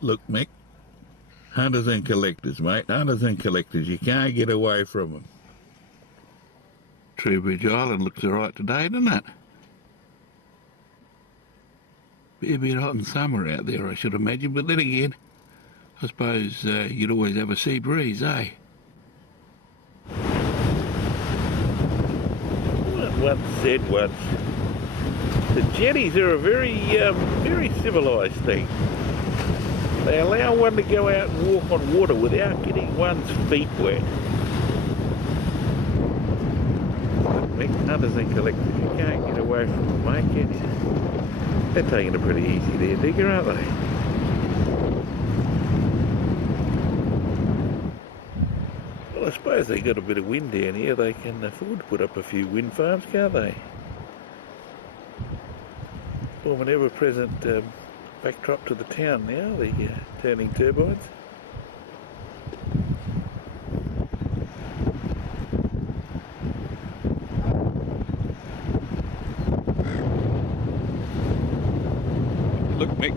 Look, Mick, hunters and collectors, mate. Hunters and collectors. You can't get away from them. Trowbridge Island looks alright today, doesn't it? Be a bit hot in summer out there, I should imagine, but then again, I suppose you'd always have a sea breeze, eh? Once said once, the jetties are a very civilised thing. They allow one to go out and walk on water without getting one's feet wet. Hunters and collectors, you can't get away from them, mate, can you? They're taking it pretty easy there, Digger, aren't they? Well, I suppose they got a bit of wind down here. They can afford to put up a few wind farms, can't they? Form an ever-present backdrop to the town now, the turning turbines. Look, Mick,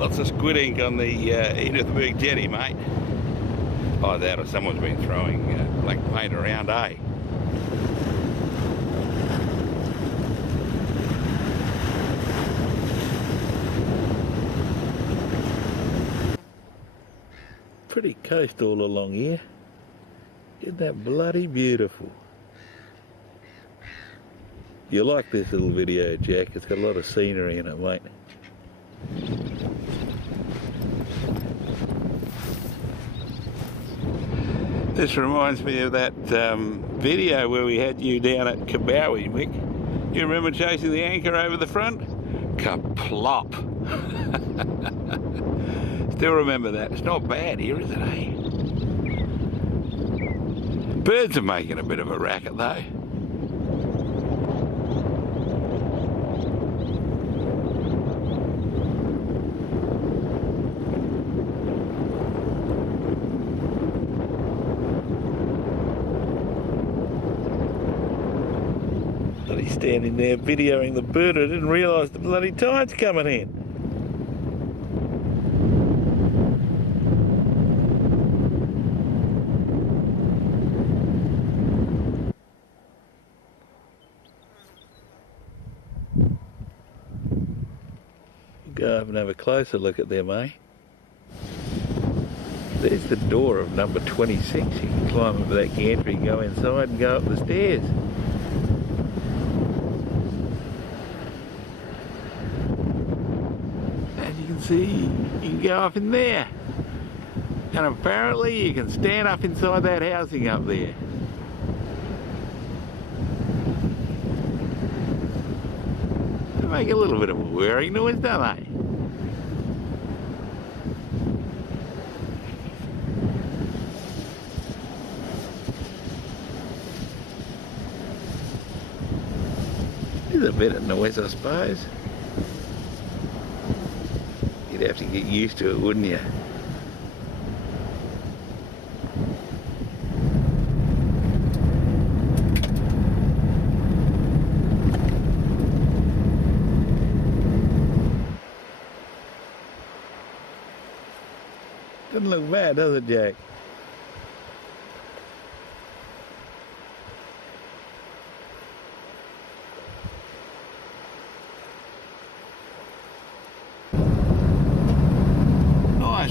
lots of squid ink on the Edithburgh jetty, mate. Oh, that or someone's been throwing black paint around, eh? Pretty coast all along here. Isn't that bloody beautiful? You like this little video, Jack? It's got a lot of scenery in it, mate. This reminds me of that video where we had you down at Kabowie, Mick. You remember chasing the anchor over the front? Kaplop! Still remember that. It's not bad here, is it, eh? Birds are making a bit of a racket, though. He's standing there videoing the bird. I didn't realise the bloody tide's coming in. Go up and have a closer look at them, eh? There's the door of number 26. You can climb over that gantry, go inside and go up the stairs. See, you can go up in there, and apparently you can stand up inside that housing up there. They make a little bit of a whirring noise, don't they? It's a bit of noise, I suppose. You'd have to get used to it, wouldn't you? Doesn't look bad, does it, Jack?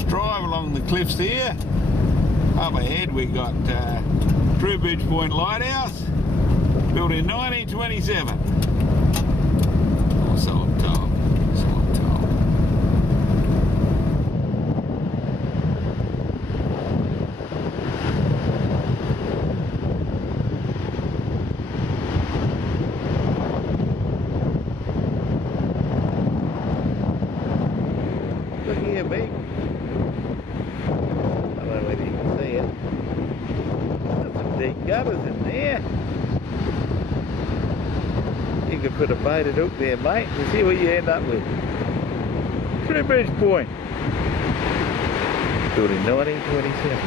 Drive along the cliffs there. Up ahead we got Trowbridge Point Lighthouse, built in 1927. Oh, so I'm told. So I'm told. Look here, mate. Gutters in there. You could put a baited hook there, mate, and see what you end up with. Trowbridge Point. Built in 1927.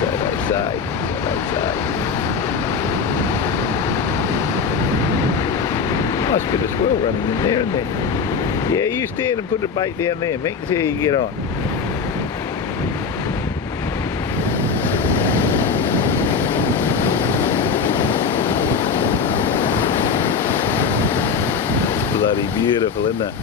So they say. So they say. Nice bit of swell running in there, isn't there? Yeah, you stand and put the bait down there, Mick, and see how you get on. It's bloody beautiful, isn't it?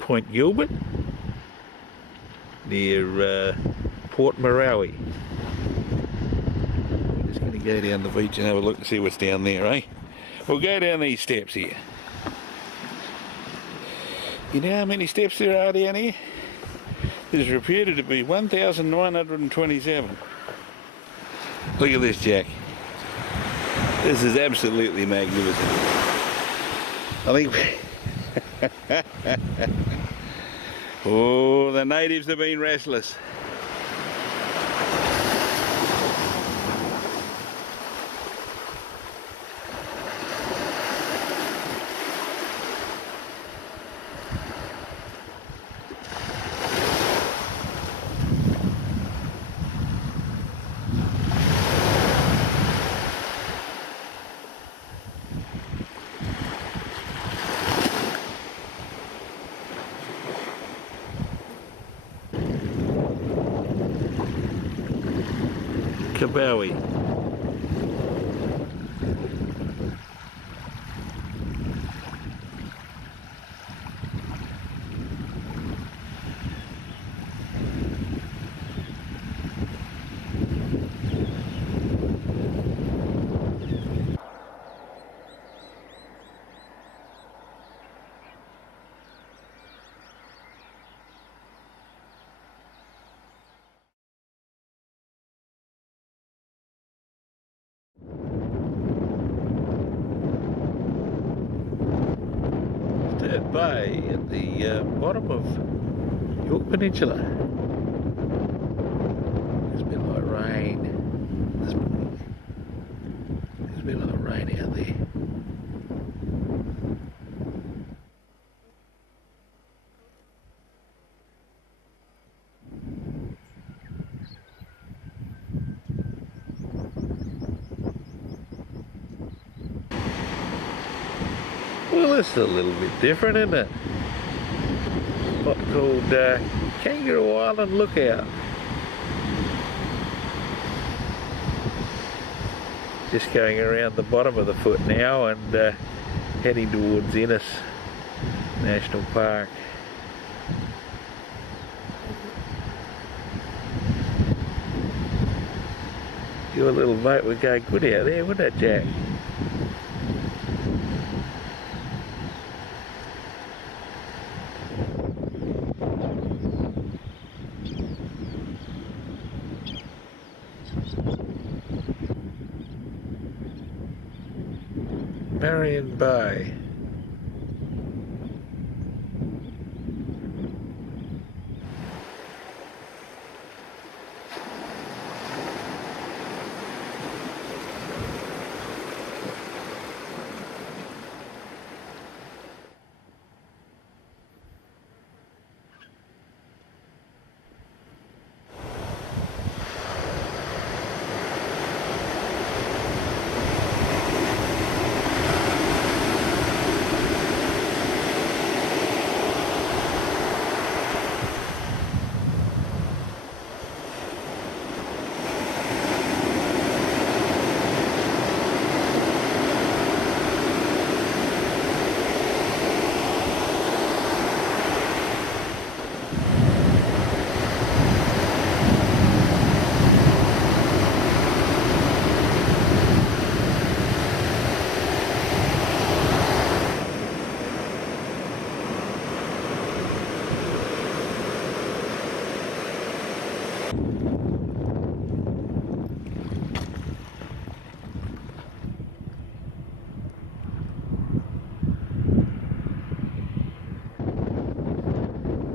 Point Gilbert near Port Marawi. We're just going to go down the beach and have a look and see what's down there, eh? We'll go down these steps here. You know how many steps there are down here? There's reputed to be 1,927. Look at this, Jack. This is absolutely magnificent. I think... Oh, the natives have been restless. Kabowie. Bay at the bottom of Yorke Peninsula. There's been a lot of rain this morning. There's been a lot of rain out there. Well, this is a little bit different, isn't it? What's called Kangaroo Island Lookout. Just going around the bottom of the Foot now and heading towards Innes National Park. Your little boat would go good out there, wouldn't it, Jack? Marion Bay.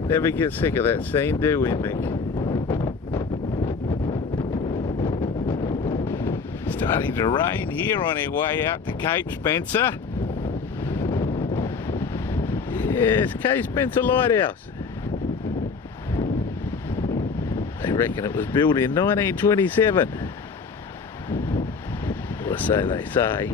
Never get sick of that scene, do we, Mick? Starting to rain here on our way out to Cape Spencer. Yes, Cape Spencer Lighthouse. They reckon it was built in 1927. Or so they say.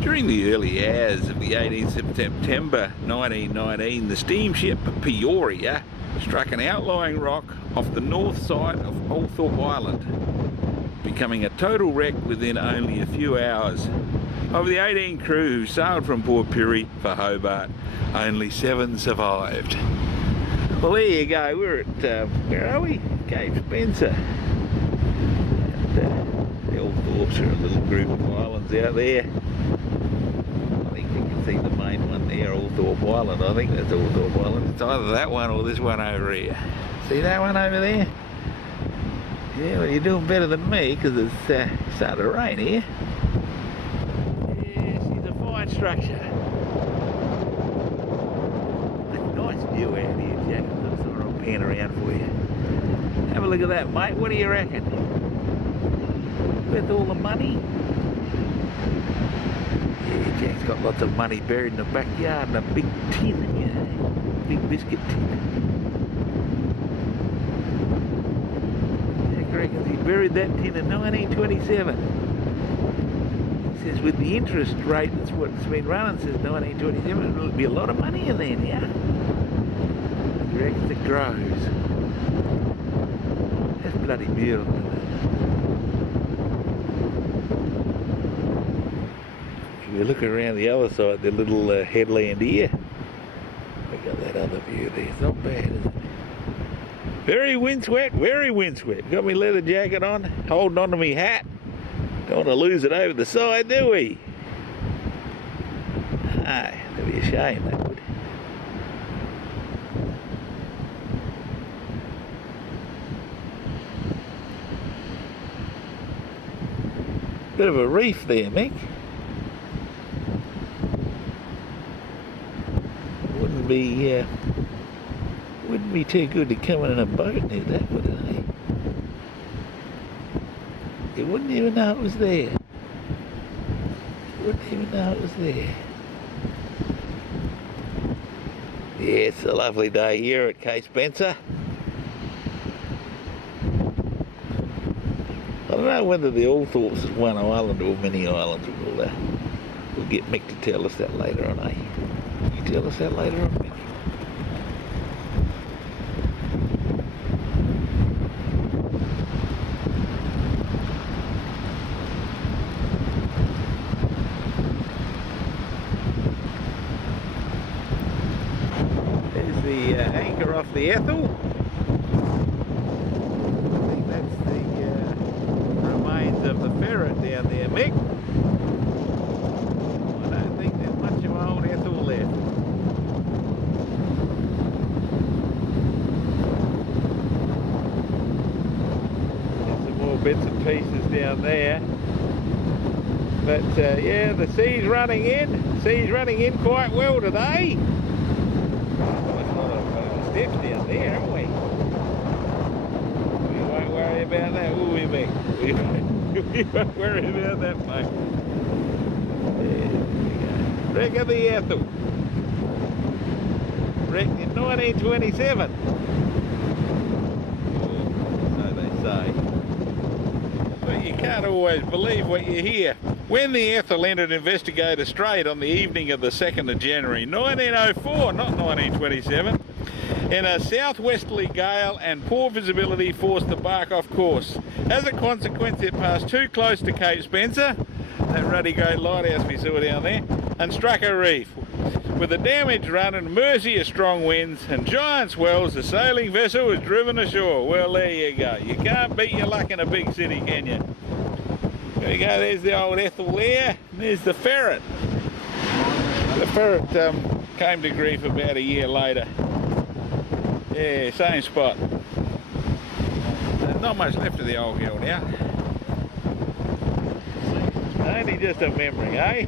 During the early hours of the 18th of September 1919, the steamship Peoria struck an outlying rock off the north side of Althorpe Island, becoming a total wreck within only a few hours. Of the 18 crew who sailed from Port Pirie for Hobart, only 7 survived. Well, there you go. We're at, where are we? Cape Spencer. And, the Althorpes are a little group of islands out there. I think you can see the main one there, Althorpe Island. I think that's Althorpe Island. It's either that one or this one over here. See that one over there? Yeah, well, you're doing better than me because it's starting to rain here. Yeah, see the fine structure. Nice view out here, Jack. I'll pan around for you. Have a look at that, mate. What do you reckon? With all the money? Yeah, Jack's got lots of money buried in the backyard in a big tin, yeah. Big biscuit tin. Jack reckons he buried that tin in 1927. He says with the interest rate that's what's been running since 1927, it'll be a lot of money in there now. He reckons it grows. That's bloody beautiful. If you look around the other side, the little headland here, we got that other view there. It's not bad, is it? Very windswept, very windswept. Got my leather jacket on, holding on to my hat. Don't want to lose it over the side, do we? Ah, that'd be a shame, that would. Bit of a reef there, Mick. Wouldn't be too good to come in a boat near that, would it? Eh? You wouldn't even know it was there. You wouldn't even know it was there. Yeah, it's a lovely day here at Cape Spencer. I don't know whether the Althorpes is one island or many islands. We'll get Mick to tell us that later on, eh? Can you tell us that later on, Mick? There's the anchor off the Ethel. I think that's the remains of the ferret down there, Mick. I don't think there's much of old Ethel left. There's some more bits and pieces down there. But yeah, the sea's running in. Sea's running in quite well today. There's a lot of steps down there, haven't we? We won't worry about that, will we, Mick? We won't worry about that, mate. There we go. Wreck of the Ethel. Wrecked in 1927. So they say. But you can't always believe what you hear. When the Ethel entered Investigator Strait on the evening of the 2nd of January 1904, not 1927, in a southwesterly gale and poor visibility forced the bark off course. As a consequence, it passed too close to Cape Spencer, that ruddy great lighthouse we saw down there, and struck a reef. With the damage run and mercy of strong winds and giant swells, the sailing vessel was driven ashore. Well, there you go. You can't beat your luck in a big city, can you? There we go, there's the old Ethel there, and there's the ferret. The ferret came to grief about a year later. Yeah, same spot. There's not much left of the old girl now. Only just a memory, eh?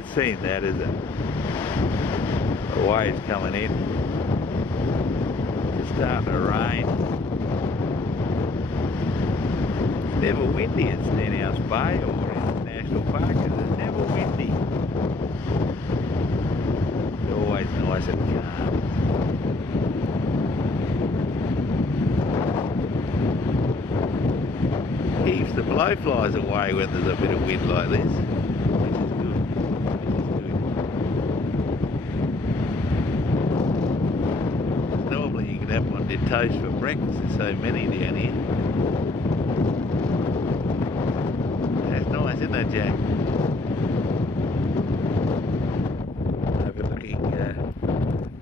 bad scene, that, is it? The waves coming in. It's starting to rain. It's never windy at Stenhouse Bay or in National Park, because it's never windy. It's always nice and calm. Keeps the blowflies away when there's a bit of wind like this, which is good. Normally you could have one on your toast for breakfast, there's so many down here. That's nice, isn't it, Jack? Overlooking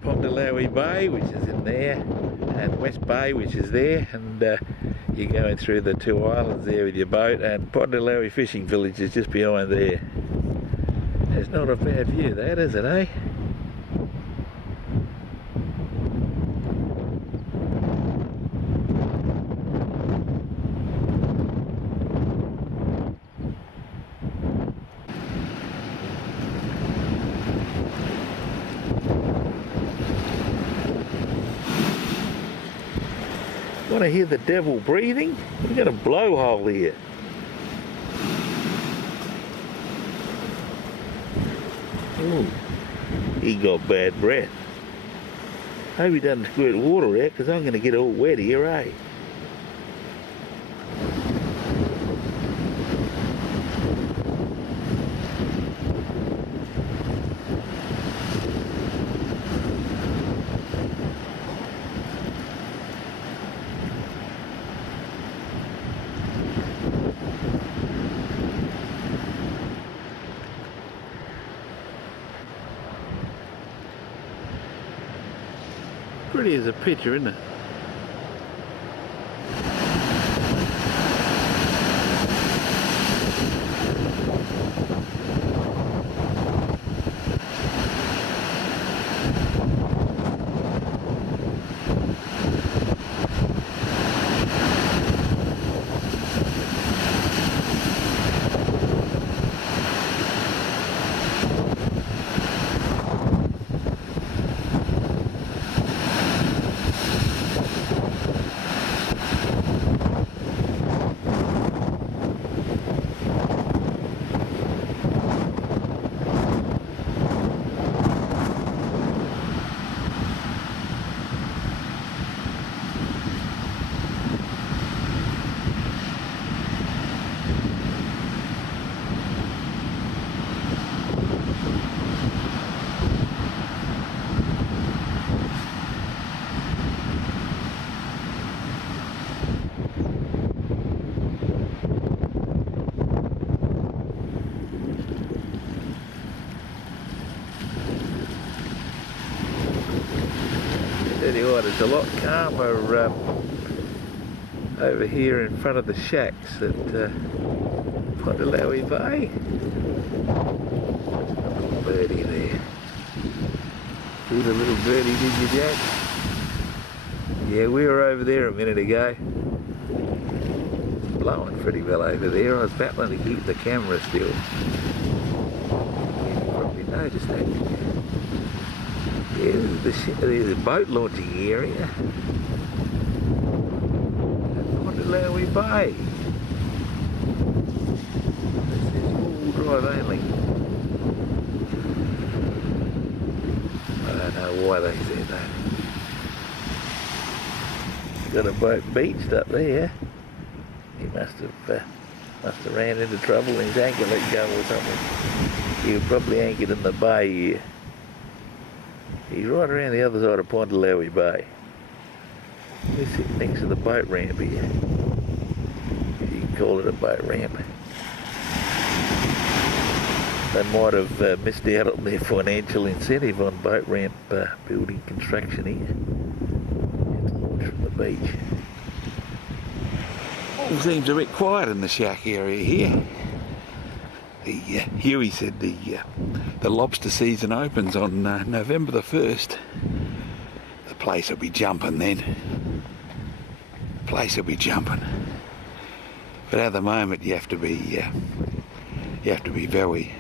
Pondalawi Bay, which is in there, and West Bay, which is there, and you're going through the two islands there with your boat, and Pondalawi Fishing Village is just behind there. It's not a bad view, that, is it, eh? Want to hear the devil breathing? We've got a blowhole here. Ooh, he got bad breath. Hope he doesn't squirt water out, because I'm going to get all wet here, eh? Pretty as a picture, isn't it? Tell you what, it's a lot calmer over here in front of the shacks at Pondalawi Bay. There's a little birdie there. See the little birdie, did you, Jack? Yeah, we were over there a minute ago. It's blowing pretty well over there. I was battling to keep the camera still. You probably noticed that. Yeah, there's a boat launching area. Pondalawi Bay. This is all drive only. I don't know why they said that. Got a boat beached up there. He must have ran into trouble and his anchor let go or something. He was probably anchored in the bay here. He's right around the other side of Pondalawi Bay. He's sitting next to the boat ramp here. If you can call it a boat ramp. They might have missed out on their financial incentive on boat ramp building construction here. To launch from the beach. All seems a bit quiet in the shack area here. Huey said the lobster season opens on November the 1st. The place will be jumping then. The place will be jumping. But at the moment you have to be very,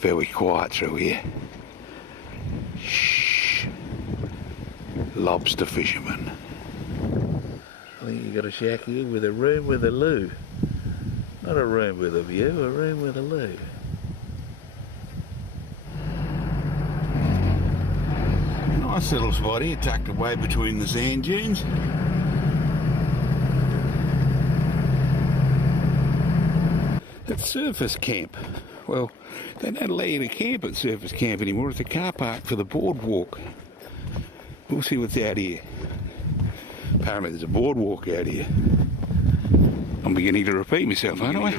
Very quiet through here. Shh. Lobster fisherman. I think you got a shack here with a room with a loo. Not a room with a view, a room with a loo. Nice little spot here, tucked away between the sand dunes. It's Surface Camp. Well, they don't allow you to camp at Surface Camp anymore. It's a car park for the boardwalk. We'll see what's out here. Apparently there's a boardwalk out here. I'm beginning to repeat myself, aren't I?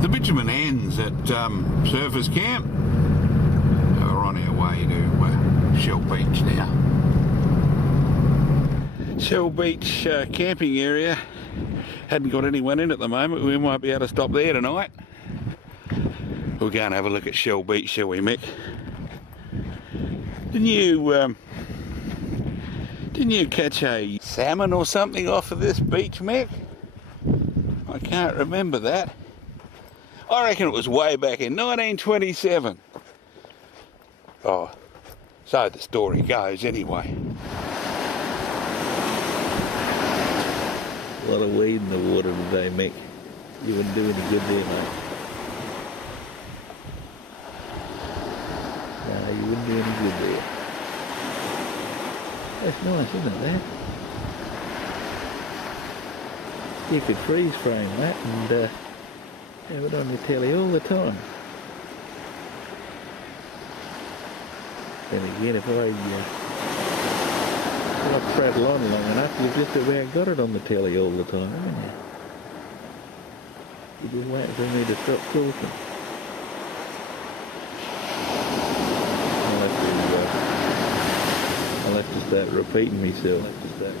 The bitumen ends at Surface Camp. We're on our way to Shell Beach now. Shell Beach camping area. Hadn't got anyone in at the moment. We might be able to stop there tonight. We'll go and have a look at Shell Beach, shall we, Mick? Didn't you catch a salmon or something off of this beach, Mick? I can't remember that. I reckon it was way back in 1927. Oh, so the story goes anyway. A lot of weed in the water today, Mick. You wouldn't do any good there, mate. No, you wouldn't do any good there. That's nice, isn't it, that? You could freeze frame that and have it on your telly all the time. Then again, if I prattle on long enough, you've just about got it on the telly all the time, haven't you? You've been waiting for me to stop talking. I'll have to start repeating myself. I'll have to start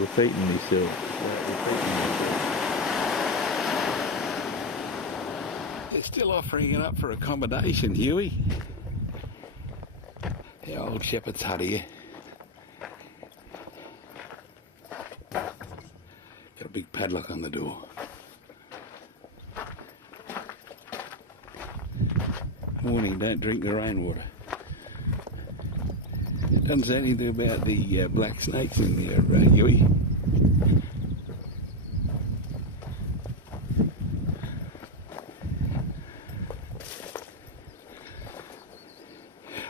repeating myself. They're still offering it up for accommodation, Huey. The old shepherd's hut here. Got a big padlock on the door. Warning, don't drink the rainwater. Doesn't say anything about the black snakes in there, Huey.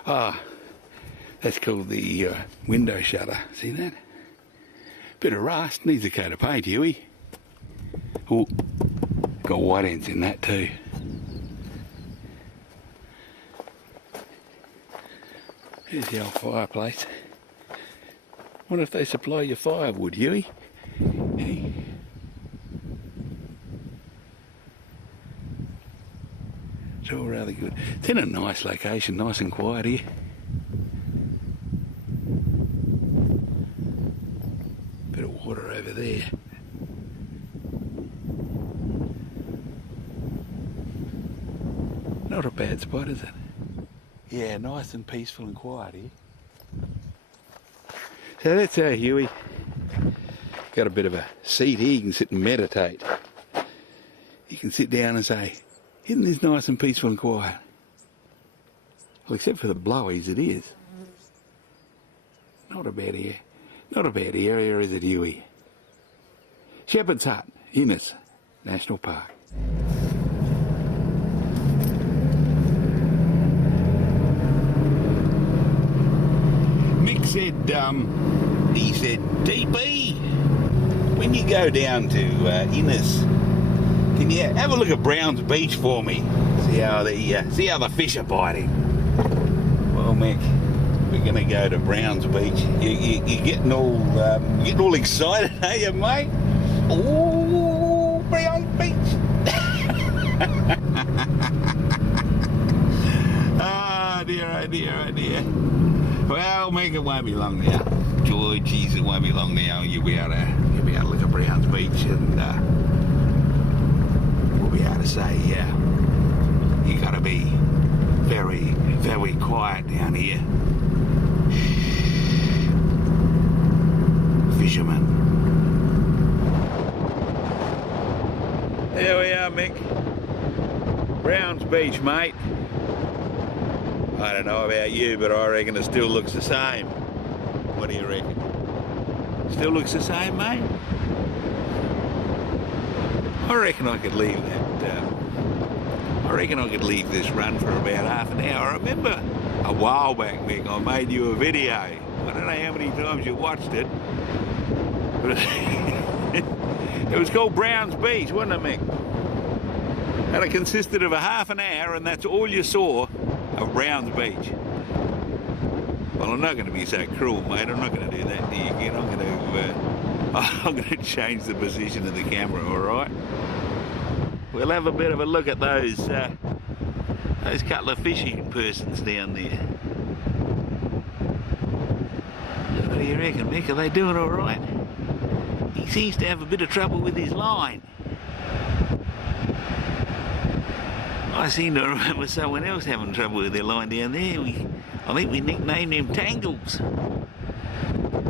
Ah, that's called the window shutter. See that? Bit of rust, needs a coat of paint, Huey. Oh, got white ants in that too. Here's the old fireplace. Wonder if they supply you firewood, Huey? Hey. It's all rather good. It's in a nice location, nice and quiet here. Bit of water over there. Not a bad spot, is it? Yeah, nice and peaceful and quiet here. So that's our Huey. Got a bit of a seat here, you can sit and meditate. You can sit down and say, isn't this nice and peaceful and quiet? Well, except for the blowies, it is. Not a bad area. Not a bad area, is it, Huey? Shepherd's Hut, Innes National Park. He said, DP, when you go down to Innes, can you have a look at Brown's Beach for me? See how the fish are biting. Well, Mick, we're going to go to Brown's Beach. You're getting all excited, are you, mate? Oh, Browns Beach. Oh dear, oh dear, oh dear. Well, Meg, it won't be long now. Joy, geez, it won't be long now. You'll be able to look at Browns Beach, and we'll be able to say, yeah, you got to be very, very quiet down here. Fisherman. There we are, Mick. Browns Beach, mate. I don't know about you, but I reckon it still looks the same. What do you reckon? Still looks the same, mate? I reckon I could leave that. I reckon I could leave this run for about half an hour. I remember a while back, Mick, I made you a video. I don't know how many times you watched it, but it was called Browns Beach, wasn't it, Mick? And it consisted of a half an hour, and that's all you saw of Browns Beach. Well, I'm not going to be so cruel, mate. I'm not going to do that to you again. I'm going to change the position of the camera. All right. We'll have a bit of a look at those couple of fishing persons down there. What do you reckon, Mick? Are they doing all right? He seems to have a bit of trouble with his line. I seem to remember someone else having trouble with their line down there. I think we nicknamed him Tangles.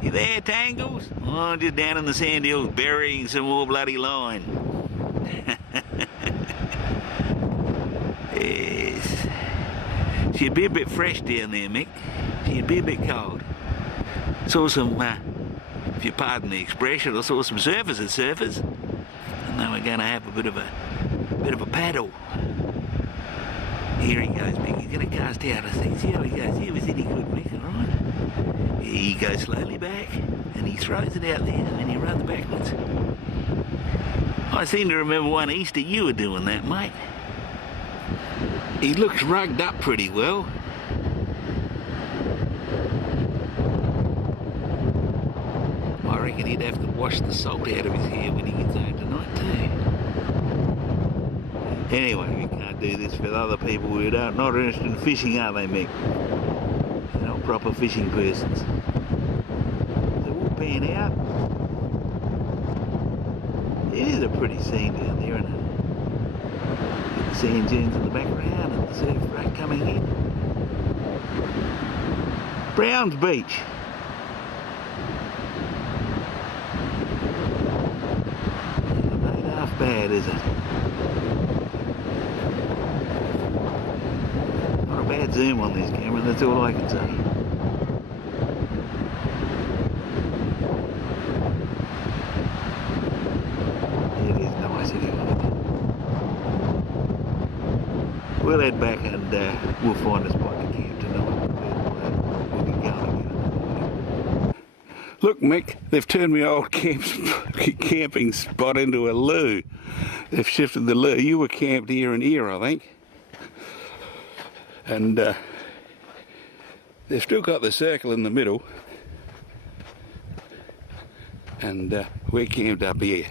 You there, Tangles? Oh, just down in the sand hills burying some more bloody line. Yes. She'd be a bit fresh down there, Mick. She'd be a bit cold. Saw some, if you pardon the expression, I saw some surfers at surfers. And they were going to have a bit of a paddle. Here he goes, Mick. He's going to cast out, I think. See how he goes. He was any good, Mick, all right? He goes slowly back, and he throws it out there, and then he runs backwards. I seem to remember one Easter you were doing that, mate. He looks rugged up pretty well. I reckon he'd have to wash the salt out of his hair when he gets home tonight, too. Anyway, we can't do this with other people who are not interested in fishing, are they, Mick? They're not proper fishing persons. So we'll pan out. It is a pretty scene down there, isn't it? The sand dunes in the background and the surf wreck coming in. Browns Beach. It ain't half bad, is it? Bad zoom on this camera, that's all I can say. It is nice anyway. We'll head back and we'll find a spot to camp tonight. We'll be going again. Look, Mick, they've turned my old camping spot into a loo. They've shifted the loo. You were camped here and here, I think. And they've still got the circle in the middle, and we're camped up here.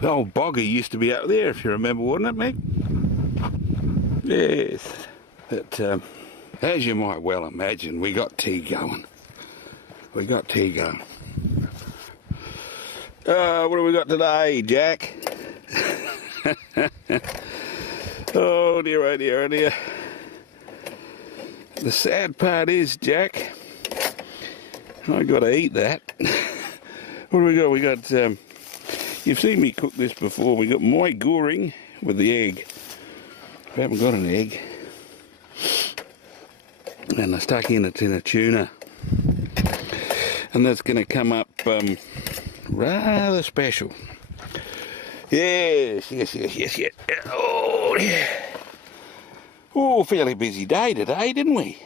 The old boggy used to be up there, if you remember, wouldn't it, Mick? Yes. But as you might well imagine, we got tea going. What have we got today, Jack? Oh dear, oh dear, oh dear. The sad part is, Jack, I got to eat that. What do we got? We got, you've seen me cook this before. We got my goring with the egg. I haven't got an egg. And I stuck in a tin of tuna. And that's going to come up rather special. Yes. Oh, yeah. Oh, fairly busy day today, didn't we?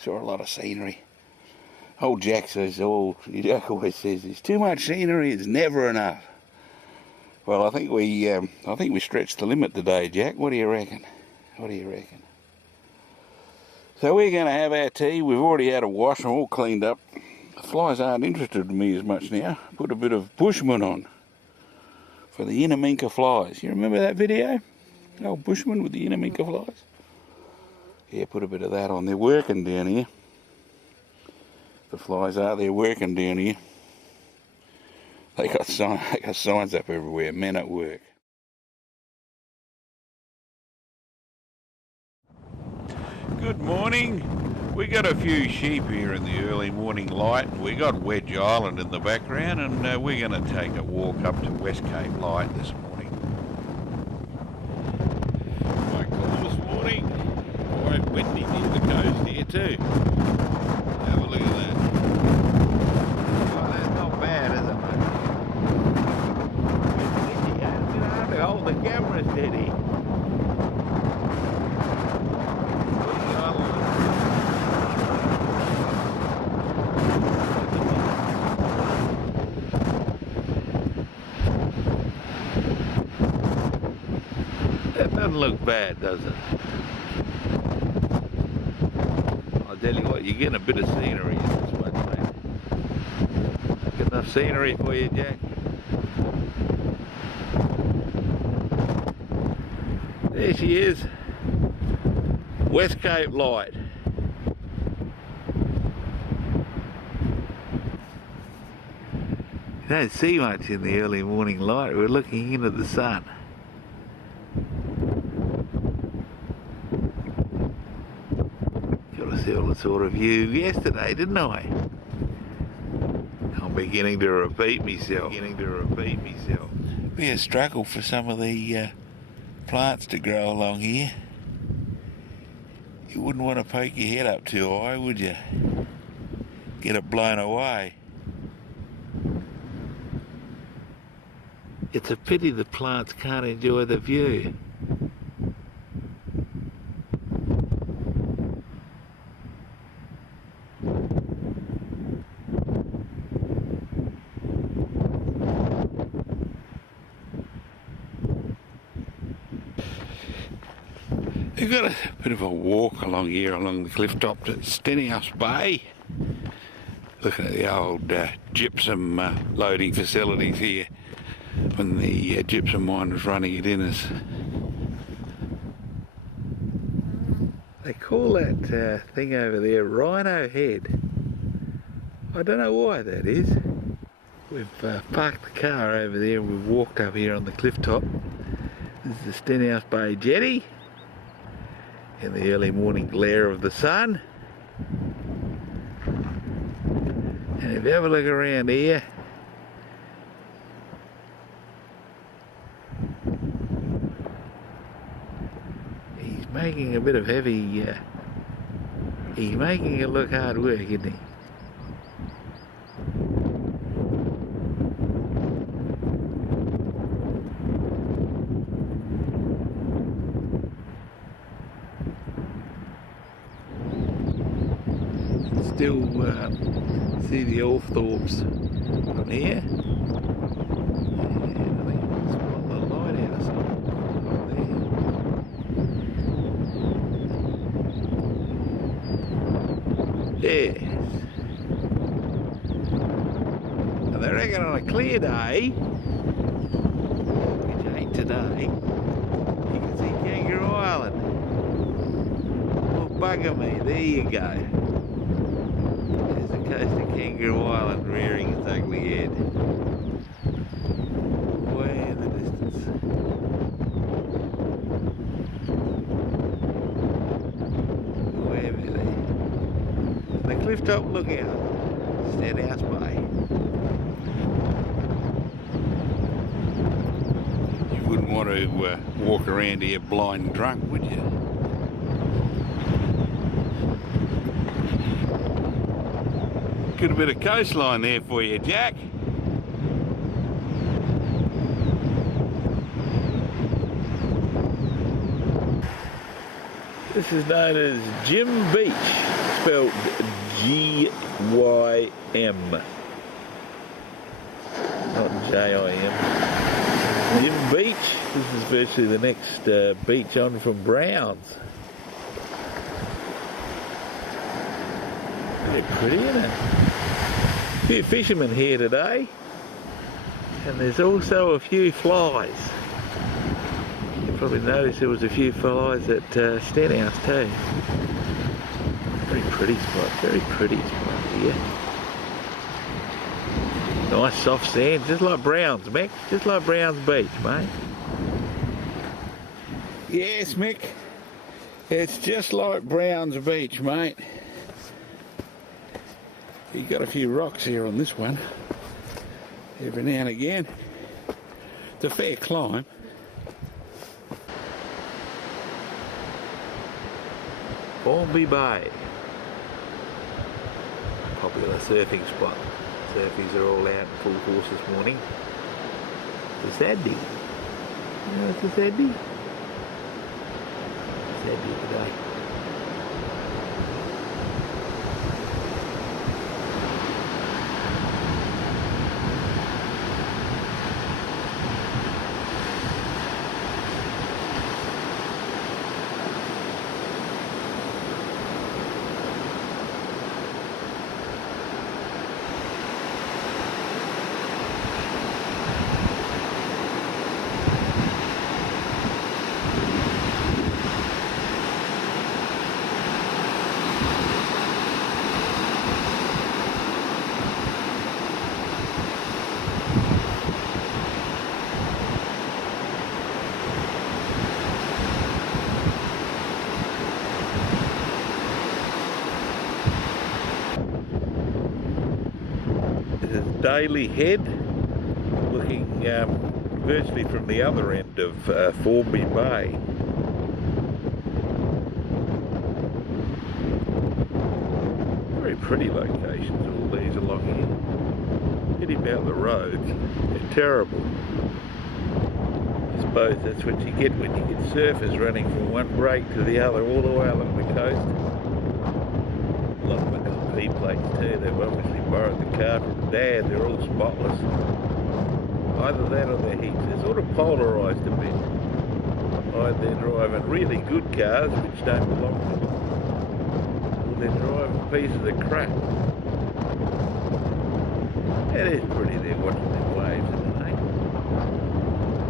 Saw a lot of scenery. Old Jack says, Jack always says, there's too much scenery, it's never enough. Well, I think we stretched the limit today, Jack. What do you reckon? So we're going to have our tea. We've already had a wash and all cleaned up. The flies aren't interested in me as much now. Put a bit of bushman on. for the Inaminka flies. You remember that video? The old bushman with the Inaminka flies? Yeah, put a bit of that on. They're working down here. The flies are, they're working down here. They got signs up everywhere, men at work. Good morning. We got a few sheep here in the early morning light, and we got Wedge Island in the background, and we're going to take a walk up to West Cape Light this morning. Quite cool this morning. Quite windy near the coast here too. Have a look at that. Well, that's not bad, is it, mate? It's hard to hold the camera steady. That doesn't look bad, does it? I'll tell you what, you're getting a bit of scenery in this one, mate. Got enough scenery for you, Jack? There she is. West Cape Light. You don't see much in the early morning light. We're looking into the sun. Got a similar sort of view yesterday, didn't I? I'm beginning to repeat myself. Be a struggle for some of the plants to grow along here. You wouldn't want to poke your head up too high, would you? Get it blown away. It's a pity the plants can't enjoy the view. We've got a bit of a walk along here, along the cliff top to Stenhouse Bay. Looking at the old gypsum loading facilities here when the gypsum mine was running at Innes. They call that thing over there Rhino Head. I don't know why that is. We've parked the car over there and we've walked up here on the cliff top. This is the Stenhouse Bay jetty in the early morning glare of the sun. And if you have a look around here, he's making a bit of heavy, he's making it look hard work, isn't he? Still see the Althorpes from here. And I think it's got the light out of something up there. Yes. And they reckon on a clear day, which ain't today, you can see Kangaroo Island. Oh, bugger me, there you go. Coast of Kangaroo Island rearing its ugly head. Way in the distance. Way over there. The cliff top lookout. Stenhouse Bay. You wouldn't want to walk around here blind drunk, would you? Got a bit of coastline there for you, Jack. This is known as Jim Beach, spelled G-Y-M, not J-I-M. Jim Beach. This is virtually the next beach on from Browns. They're pretty, isn't it? A few fishermen here today. And there's also a few flies. You probably noticed there was a few flies at Stenhouse too. Very pretty spot here. Nice soft sand, just like Brown's, Mick. Just like Brown's Beach, mate. Yes, Mick. It's just like Brown's Beach, mate. You got a few rocks here on this one. Every now and again. It's a fair climb. Formby Bay. Popular surfing spot. Surfies are all out in full force this morning. It's a Saturday. You know, it's a Saturday. Saturday today. Daily Head, looking virtually from the other end of Formby Bay. Very pretty locations, all these along here. Get about the roads, they're terrible. I suppose that's what you get when you get surfers running from one break to the other all the way along the coast. A lot of them got P plates too. They've obviously borrowed the car from Dad. They're all spotless. Either that or they're heaps. They're sort of polarised a bit. Either they're driving really good cars which don't belong to them, or they're driving pieces of crap. It is pretty there watching them waves, isn't it?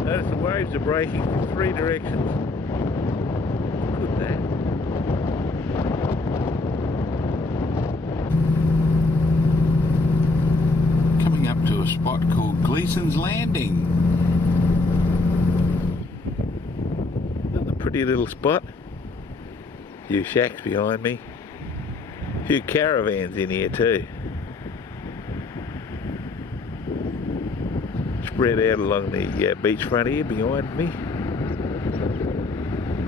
Notice the waves are breaking from 3 directions. Look at that. To a spot called Gleason's Landing. Another pretty little spot. A few shacks behind me. A few caravans in here too. Spread out along the beachfront here behind me.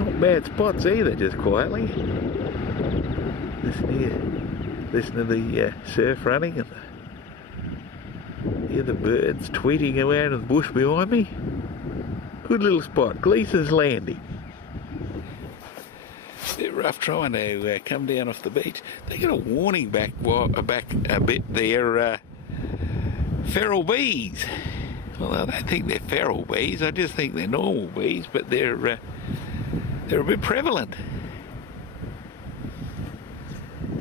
Not bad spots either, just quietly. Listen here. Listen to the surf running and hear the birds tweeting around in the bush behind me. Good little spot, Gleason's Landing. They're rough trying to come down off the beach. They got a warning back a bit there. Feral bees. Well, I don't think they're feral bees. I just think they're normal bees, but they're a bit prevalent.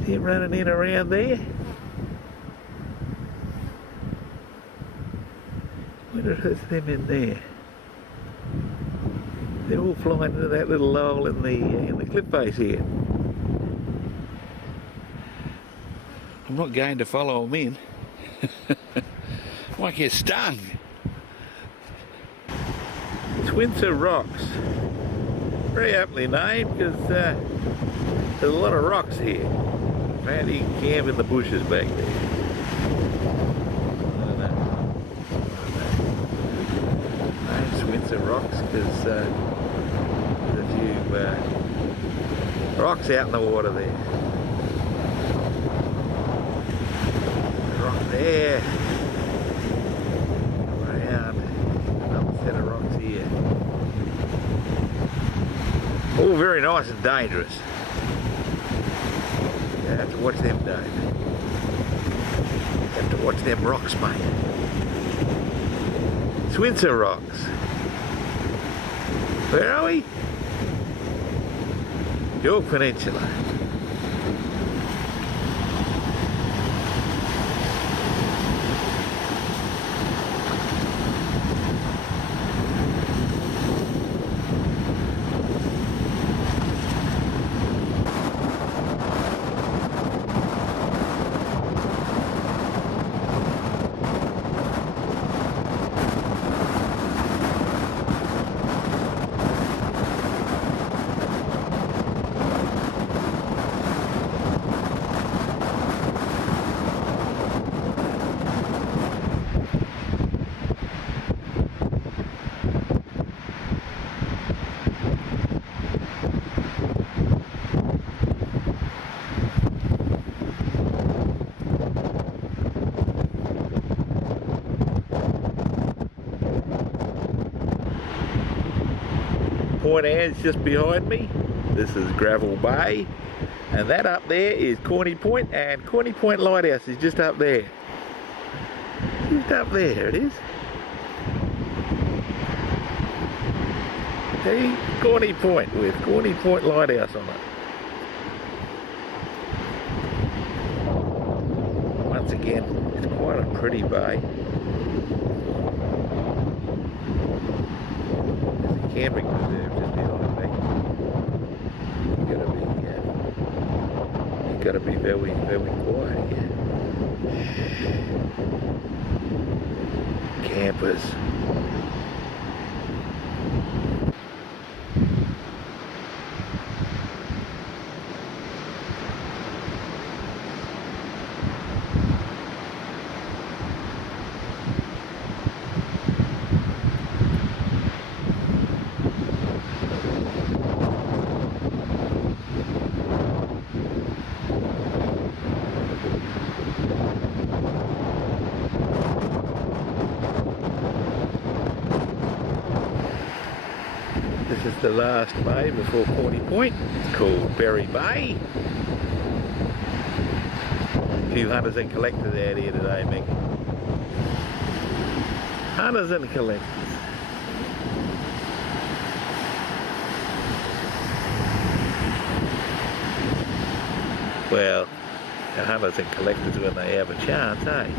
See them running in around there. Wonder if there's them in there. They're all flying into that little hole in the cliff face here. I'm not going to follow them in. Might get stung. Swincer Rocks. Very aptly named because there's a lot of rocks here. Man, you can camp in the bushes back there. Swincer Rocks because there's a few rocks out in the water there. Rock there. Around. Another set of rocks here. All very nice and dangerous. You have to watch them, Dave. You have to watch them rocks, mate. Swincer Rocks. Where are we? Yorke Peninsula. Point Anne's just behind me. This is Gravel Bay. And that up there is Corny Point, and Corny Point Lighthouse is just up there. Just up there it is. See, Corny Point with Corny Point Lighthouse on it. Once again, it's quite a pretty bay. There's a camping reserve just behind me. You've got to be very, very quiet here. Campers. This is the last bay before Corny Point. It's called Berry Bay. A few hunters and collectors out here today, Mick. Hunters and collectors. Well, the hunters and collectors when they have a chance, eh?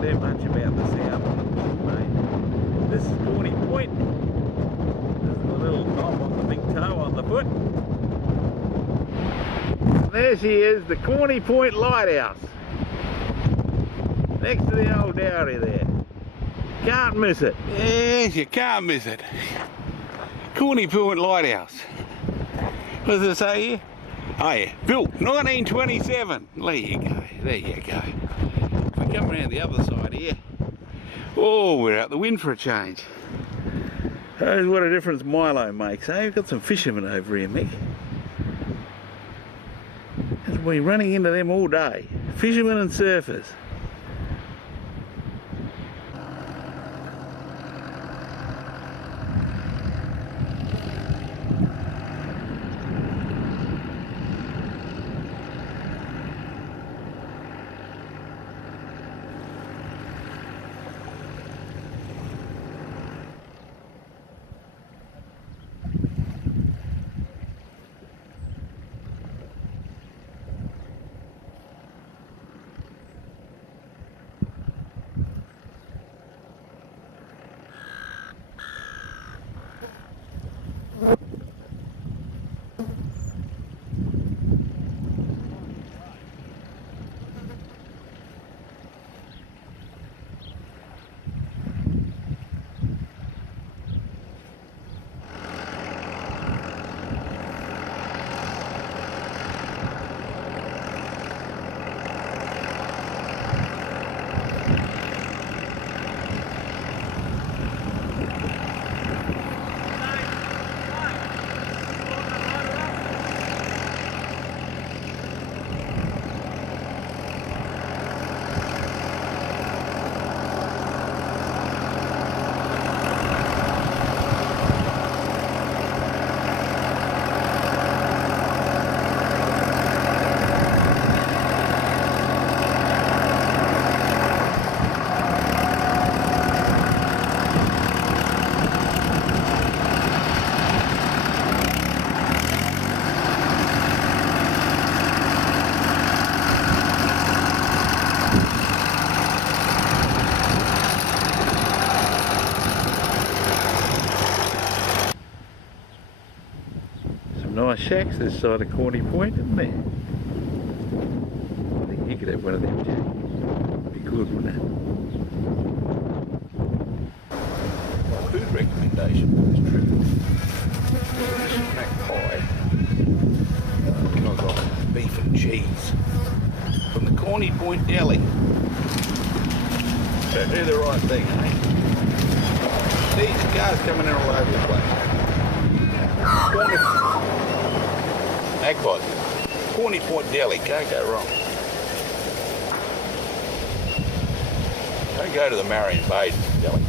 Do much about the sound on the book, mate. This is Corny Point. There's a little knob on the big toe on the foot. And there she is, the Corny Point Lighthouse. Next to the old dowry there. Can't miss it. Yes, you can't miss it. Corny Point Lighthouse. What does it say here? Oh yeah, built 1927. There you go, there you go. If we come around the other side here, oh, we're out the wind for a change. Oh, what a difference Milo makes, eh? We've got some fishermen over here, Mick. We've been running into them all day. Fishermen and surfers. Nice shacks this side of Corny Point, isn't there? I think you could have one of them, Jack. Be good, wouldn't it? Food recommendation for this trip. Point Deli. Don't do the right thing, eh? These cars coming in all over the place. Magpies. Corny Point Deli, can't go wrong. Don't go to the Marion Bay Deli.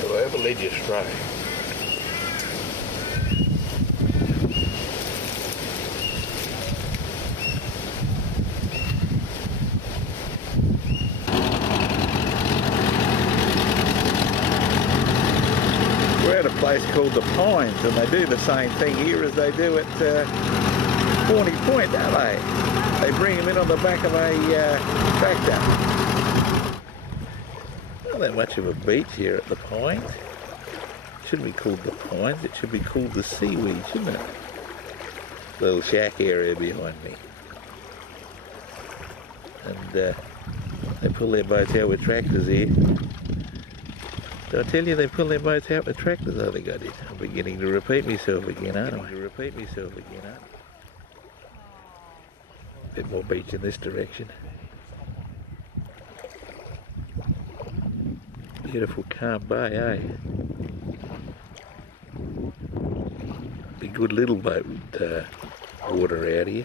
Whoever led you astray. We're at a place called the Pines, and they do the same thing here as they do at Corny Point, don't they? They bring them in on the back of a tractor. Not that much of a beach here at the Pines. It shouldn't be called the Pines, it should be called the Seaweed, shouldn't it? Little shack area behind me. And they pull their boats out with tractors here. Did I tell you they pull their boats out with tractors? I think I did. I'm beginning to repeat myself again, aren't I? Bit more beach in this direction. Beautiful calm bay, eh? Be good little boat water out here.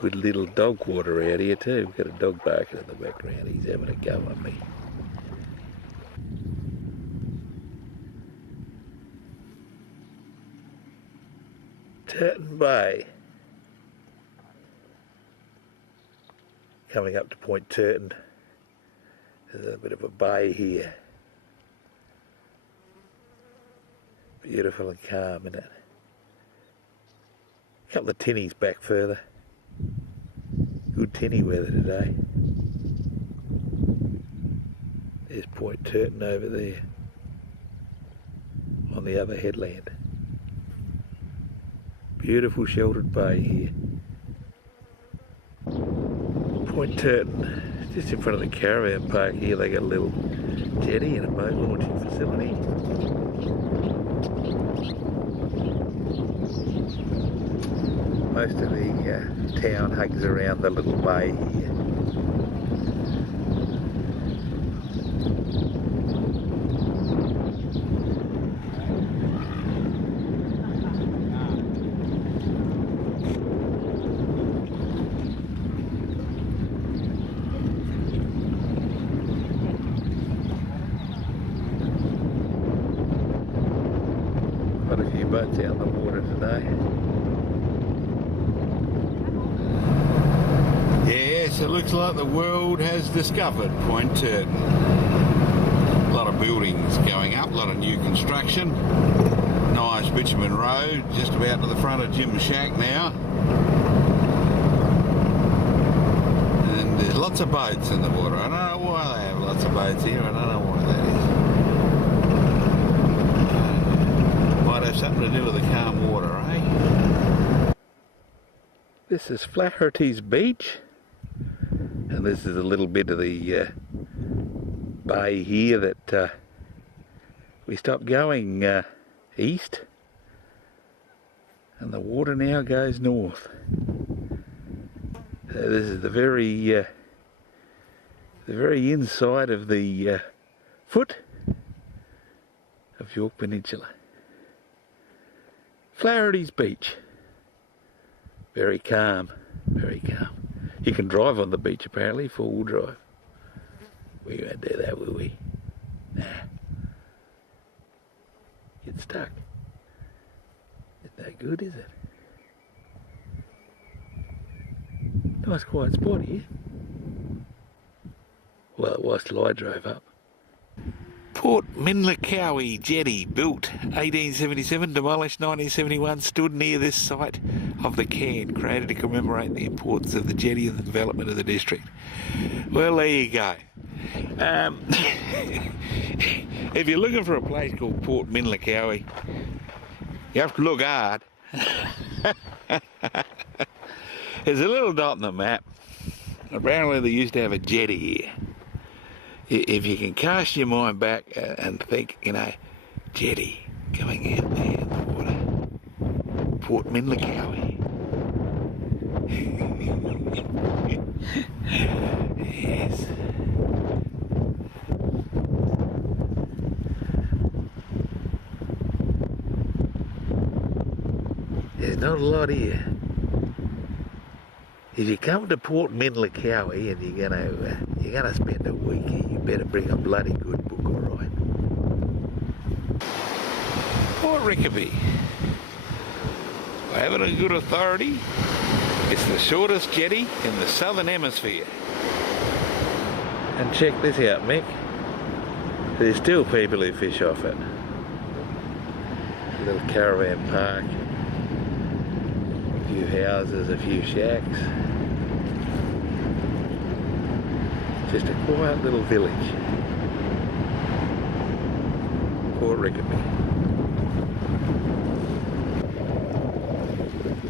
Good little dog water out here too. We've got a dog barking in the background. He's having a go on me. Turton Bay. Coming up to Point Turton. There's a bit of a bay here. Beautiful and calm, isn't it? A couple of tinnies back further. Good tinny weather today. There's Point Turton over there on the other headland. Beautiful sheltered bay here. Point Turton, just in front of the caravan park here, they got a little jetty and a boat launching facility. Most of the town hugs around the little bay here. Quite a few boats out in the water today. Yes, it looks like the world has discovered Point Turton. A lot of buildings going up, a lot of new construction. Nice bitumen road, just about to the front of Jim's shack now. And there's lots of boats in the water. I don't know why they have lots of boats here, I don't know why that is. Might have something to do with the calm water, eh? This is Flaherty's Beach. And this is a little bit of the bay here that we stopped going east, and the water now goes north. This is the very inside of the Foot of Yorke Peninsula. Flaherty's Beach. Very calm, very calm. You can drive on the beach apparently, 4-wheel drive. We won't do that, will we? Nah. Get stuck. It's no good, is it? Nice quiet spot here. Well, it was till I drove up. Port Minlacowie jetty, built 1877, demolished 1971, stood near this site of the cairn, created to commemorate the importance of the jetty and the development of the district. Well, there you go. If you're looking for a place called Port Minlacowie, you have to look hard. There's a little dot on the map. Apparently they used to have a jetty here. If you can cast your mind back and think, you know, jetty, going out there in the water. Port Minlacowie. Yes. There's not a lot here. If you come to Port Minlacowie and you're gonna spend a week here, you better bring a bloody good book, all right? Port Rickaby. I have it on good authority. It's the shortest jetty in the southern hemisphere. And check this out, Mick. There's still people who fish off it. A little caravan park. A few houses, a few shacks. Just a quiet little village. Port Rickaby.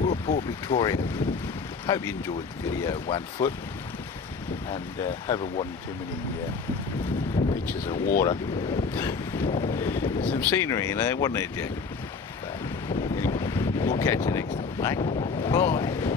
We're at Port Victoria. Hope you enjoyed the video, One Foot, and hope it wasn't too many pictures of water. Some scenery, wasn't it, Jack? But anyway, we'll catch you next time, mate. Bye.